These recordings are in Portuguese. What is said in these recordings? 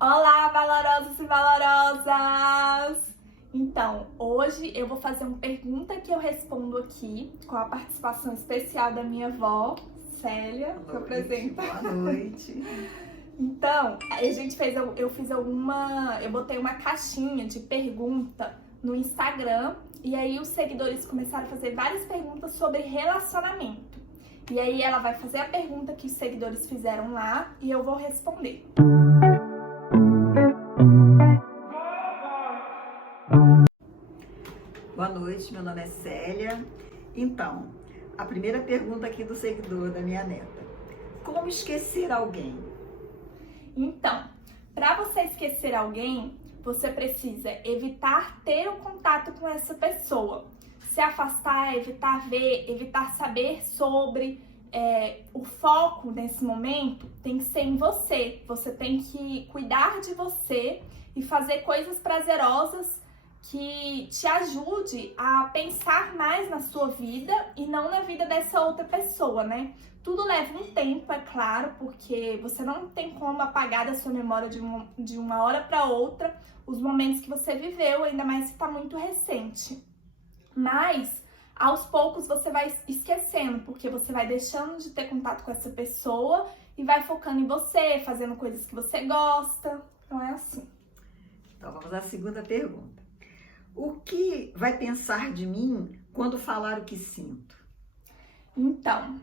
Olá, valorosos e valorosas! Então, hoje eu vou fazer uma pergunta que eu respondo aqui, com a participação especial da minha avó, Célia, que apresenta. Boa noite. Então, eu botei uma caixinha de pergunta no Instagram e aí os seguidores começaram a fazer várias perguntas sobre relacionamento. E aí ela vai fazer a pergunta que os seguidores fizeram lá e eu vou responder. Boa noite, meu nome é Célia. Então, a primeira pergunta aqui do seguidor, da minha neta. Como esquecer alguém? Então, para você esquecer alguém, você precisa evitar ter o contato com essa pessoa. Se afastar, evitar ver, evitar saber sobre. O foco nesse momento tem que ser em você. Você tem que cuidar de você e fazer coisas prazerosas que te ajude a pensar mais na sua vida e não na vida dessa outra pessoa, né? Tudo leva um tempo, é claro, porque você não tem como apagar da sua memória de uma hora para outra os momentos que você viveu, ainda mais se está muito recente. Mas, aos poucos, você vai esquecendo, porque você vai deixando de ter contato com essa pessoa e vai focando em você, fazendo coisas que você gosta. Então, é assim. Então, vamos à segunda pergunta. O que vai pensar de mim quando falar o que sinto? Então,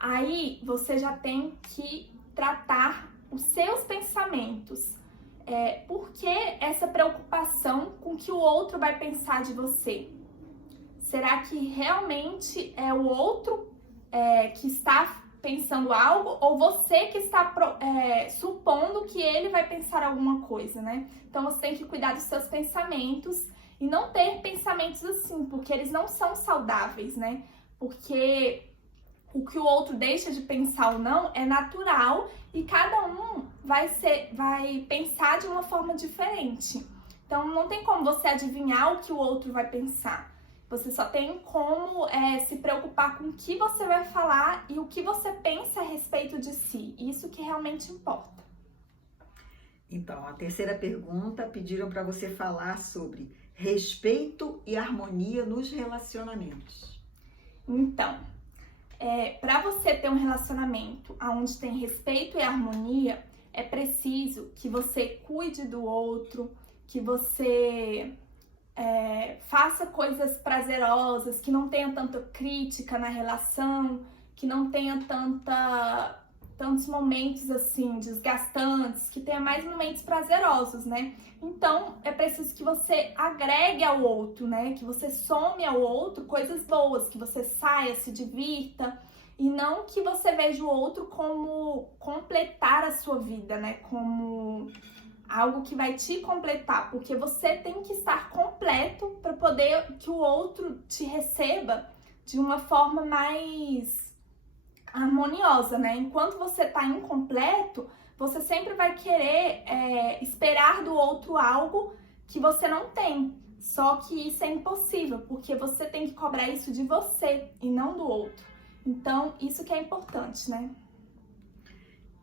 aí você já tem que tratar os seus pensamentos. Por que essa preocupação com o que o outro vai pensar de você? Será que realmente é o outro que está pensando algo ou você que está supondo que ele vai pensar alguma coisa, né? Então você tem que cuidar dos seus pensamentos e não ter pensamentos assim, porque eles não são saudáveis, né? Porque o que o outro deixa de pensar ou não é natural e cada um vai pensar de uma forma diferente. Então não tem como você adivinhar o que o outro vai pensar. Você só tem como se preocupar com o que você vai falar e o que você pensa a respeito de si. Isso que realmente importa. Então, a terceira pergunta, pediram para você falar sobre respeito e harmonia nos relacionamentos. Então, para você ter um relacionamento onde tem respeito e harmonia, é preciso que você cuide do outro, que você faça coisas prazerosas, que não tenha tanta crítica na relação, que não tenha tantos momentos assim desgastantes, que tenha mais momentos prazerosos, né? Então é preciso que você agregue ao outro, né? Que você some ao outro coisas boas, que você saia, se divirta e não que você veja o outro como completar a sua vida, né? Como algo que vai te completar, porque você tem que estar completo para poder que o outro te receba de uma forma mais harmoniosa, né? Enquanto você está incompleto, você sempre vai querer esperar do outro algo que você não tem. Só que isso é impossível, porque você tem que cobrar isso de você e não do outro. Então, isso que é importante, né?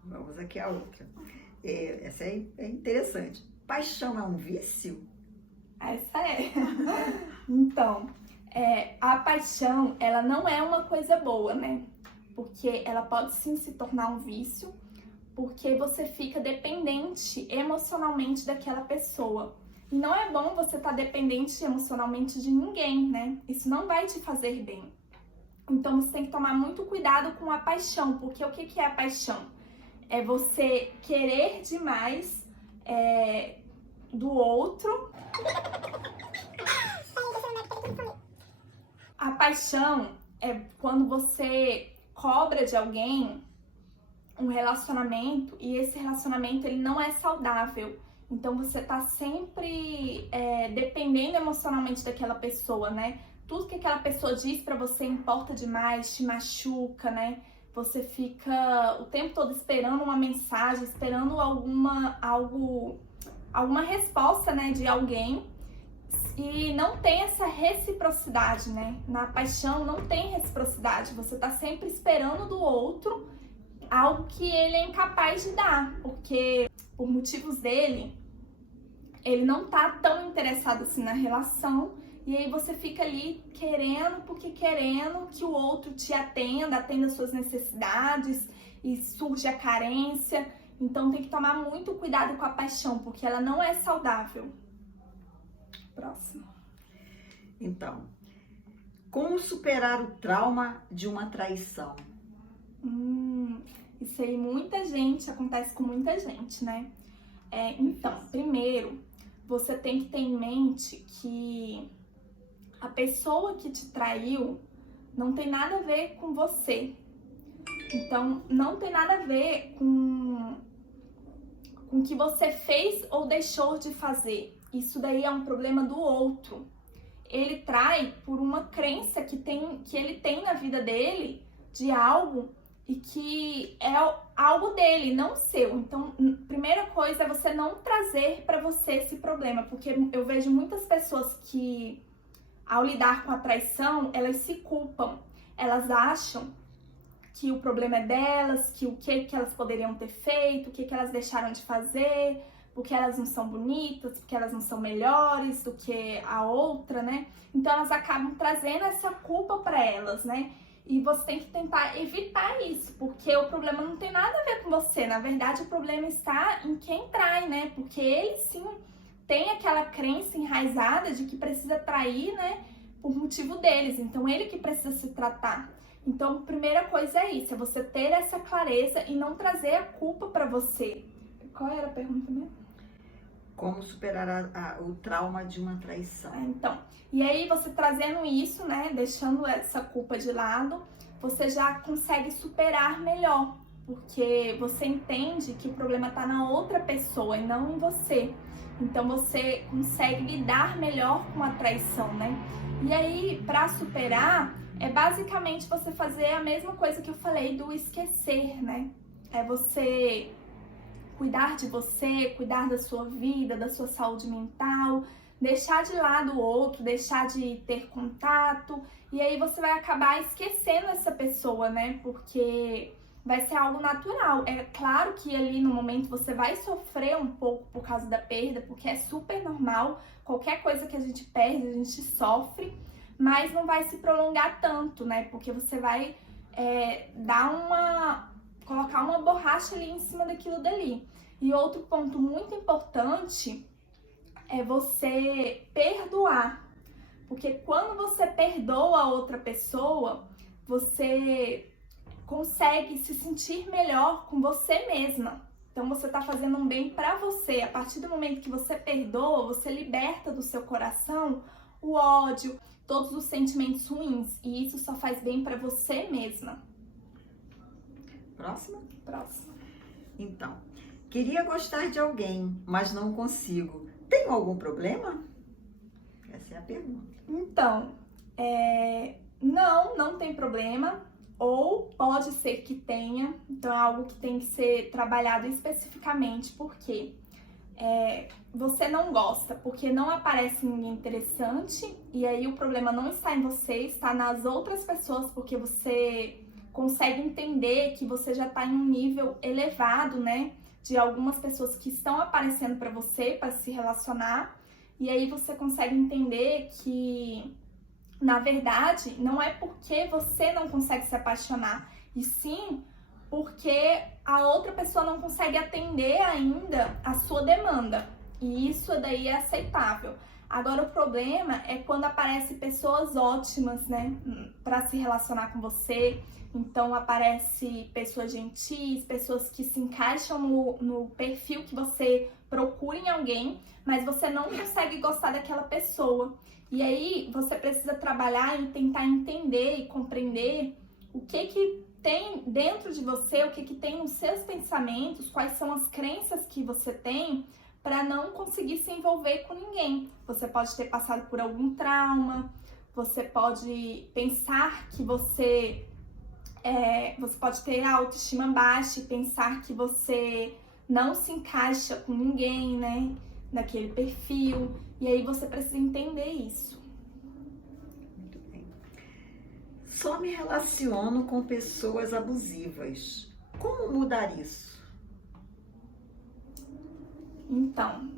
Vamos aqui a outra. Essa é interessante. Paixão é um vício? Essa é. Então, a paixão, ela não é uma coisa boa, né? Porque ela pode sim se tornar um vício, porque você fica dependente emocionalmente daquela pessoa. E não é bom você estar dependente emocionalmente de ninguém, né? Isso não vai te fazer bem. Então você tem que tomar muito cuidado com a paixão, porque o que é a paixão? É você querer demais do outro. A paixão é quando você cobra de alguém um relacionamento e esse relacionamento ele não é saudável. Então você tá sempre dependendo emocionalmente daquela pessoa, né? Tudo que aquela pessoa diz pra você importa demais, te machuca, né? Você fica o tempo todo esperando uma mensagem, esperando alguma resposta, né, de alguém. E não tem essa reciprocidade, né? Na paixão não tem reciprocidade. Você tá sempre esperando do outro algo que ele é incapaz de dar. Porque por motivos dele, ele não tá tão interessado assim na relação, e aí você fica ali querendo que o outro te atenda as suas necessidades, e surge a carência. Então tem que tomar muito cuidado com a paixão, porque ela não é saudável. Próximo. Então, como superar o trauma de uma traição? Isso aí acontece com muita gente, né? Então, primeiro, você tem que ter em mente que a pessoa que te traiu não tem nada a ver com você. Então, não tem nada a ver com o que você fez ou deixou de fazer. Isso daí é um problema do outro. Ele trai por uma crença que ele tem na vida dele de algo e que é algo dele, não seu. Então, primeira coisa é você não trazer para você esse problema, porque eu vejo muitas pessoas que, ao lidar com a traição, elas se culpam. Elas acham que o problema é delas, que o que elas poderiam ter feito, o que elas deixaram de fazer, porque elas não são bonitas, porque elas não são melhores do que a outra, né? Então elas acabam trazendo essa culpa para elas, né? E você tem que tentar evitar isso, porque o problema não tem nada a ver com você. Na verdade, o problema está em quem trai, né? Porque ele sim tem aquela crença enraizada de que precisa trair, né? Por motivo deles. Então ele que precisa se tratar. Então, a primeira coisa é isso, é você ter essa clareza e não trazer a culpa para você. Qual era a pergunta mesmo? Como superar o trauma de uma traição? Então, e aí você trazendo isso, né, deixando essa culpa de lado, você já consegue superar melhor, porque você entende que o problema está na outra pessoa e não em você. Então, você consegue lidar melhor com a traição, né? E aí, para superar, é basicamente você fazer a mesma coisa que eu falei do esquecer, né? É você cuidar de você, cuidar da sua vida, da sua saúde mental, deixar de lado o outro, deixar de ter contato, e aí você vai acabar esquecendo essa pessoa, né? Porque vai ser algo natural. É claro que ali no momento você vai sofrer um pouco por causa da perda, porque é super normal. Qualquer coisa que a gente perde, a gente sofre, mas não vai se prolongar tanto, né? Porque você vai colocar uma borracha ali em cima daquilo dali. E outro ponto muito importante é você perdoar. Porque quando você perdoa a outra pessoa, você consegue se sentir melhor com você mesma. Então você tá fazendo um bem pra você. A partir do momento que você perdoa, você liberta do seu coração o ódio, todos os sentimentos ruins. E isso só faz bem pra você mesma. Próximo? Próximo. Então, queria gostar de alguém, mas não consigo. Tem algum problema? Essa é a pergunta. Então, não tem problema. Ou pode ser que tenha. Então é algo que tem que ser trabalhado especificamente, porque você não gosta, porque não aparece ninguém interessante, e aí o problema não está em você, está nas outras pessoas, porque você consegue entender que você já está em um nível elevado, né? De algumas pessoas que estão aparecendo para você, para se relacionar, e aí você consegue entender que, na verdade, não é porque você não consegue se apaixonar, e sim porque a outra pessoa não consegue atender ainda a sua demanda. E isso daí é aceitável. Agora, o problema é quando aparecem pessoas ótimas, né, para se relacionar com você. Então, aparece pessoas gentis, pessoas que se encaixam no perfil que você procura em alguém, mas você não consegue gostar daquela pessoa. E aí, você precisa trabalhar em tentar entender e compreender o que tem dentro de você, o que tem nos seus pensamentos, quais são as crenças que você tem para não conseguir se envolver com ninguém. Você pode ter passado por algum trauma, você pode pensar que você pode ter a autoestima baixa e pensar que você não se encaixa com ninguém, né, naquele perfil, e aí você precisa entender isso. Muito bem. Só me relaciono com pessoas abusivas. Como mudar isso? Então,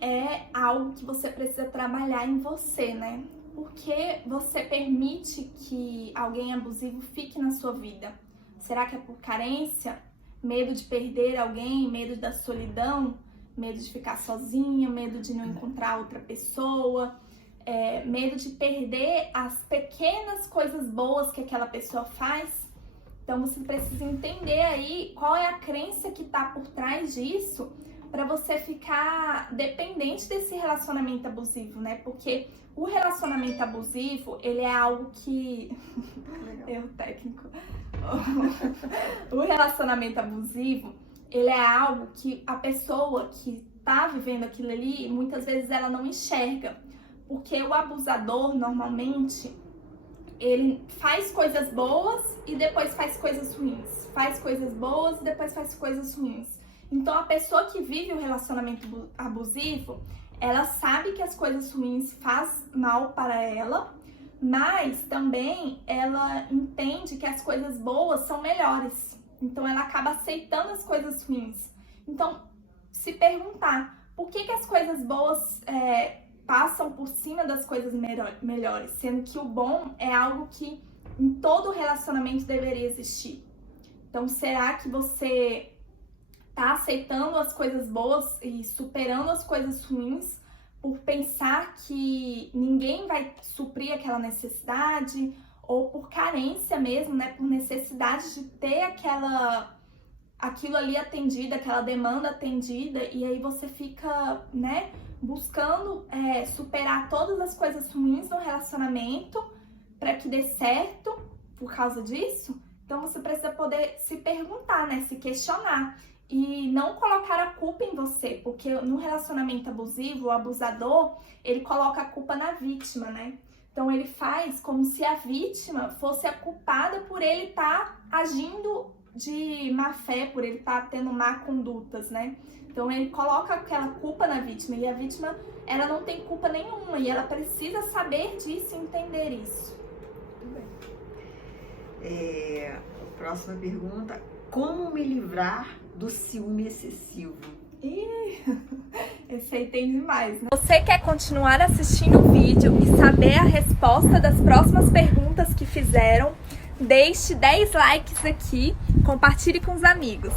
é algo que você precisa trabalhar em você, né? Porque você permite que alguém abusivo fique na sua vida? Será que é por carência? Medo de perder alguém? Medo da solidão? Medo de ficar sozinho? Medo de não encontrar outra pessoa? Medo de perder as pequenas coisas boas que aquela pessoa faz? Então você precisa entender aí qual é a crença que está por trás disso, para você ficar dependente desse relacionamento abusivo, né? Porque o relacionamento abusivo, ele é algo que... Erro técnico. O relacionamento abusivo, ele é algo que a pessoa que tá vivendo aquilo ali, muitas vezes ela não enxerga. Porque o abusador, normalmente, ele faz coisas boas e depois faz coisas ruins. Faz coisas boas e depois faz coisas ruins. Então, a pessoa que vive o relacionamento abusivo, ela sabe que as coisas ruins faz mal para ela, mas também ela entende que as coisas boas são melhores. Então, ela acaba aceitando as coisas ruins. Então, se perguntar, por que as coisas boas passam por cima das coisas melhores? Sendo que o bom é algo que em todo relacionamento deveria existir. Então, será que você tá aceitando as coisas boas e superando as coisas ruins por pensar que ninguém vai suprir aquela necessidade, ou por carência mesmo, né? Por necessidade de ter aquilo ali atendido, aquela demanda atendida, e aí você fica, né, buscando superar todas as coisas ruins no relacionamento para que dê certo por causa disso. Então você precisa poder se perguntar, né, se questionar. E não colocar a culpa em você, porque no relacionamento abusivo, o abusador, ele coloca a culpa na vítima, né? Então ele faz como se a vítima fosse a culpada por ele estar agindo de má fé, por ele estar tendo má condutas, né? Então ele coloca aquela culpa na vítima, e a vítima, ela não tem culpa nenhuma, e ela precisa saber disso e entender isso. Muito bem. Próxima pergunta: como me livrar do ciúme excessivo? Esse aí tem demais, né? Você quer continuar assistindo o vídeo e saber a resposta das próximas perguntas que fizeram? Deixe 10 likes aqui, compartilhe com os amigos.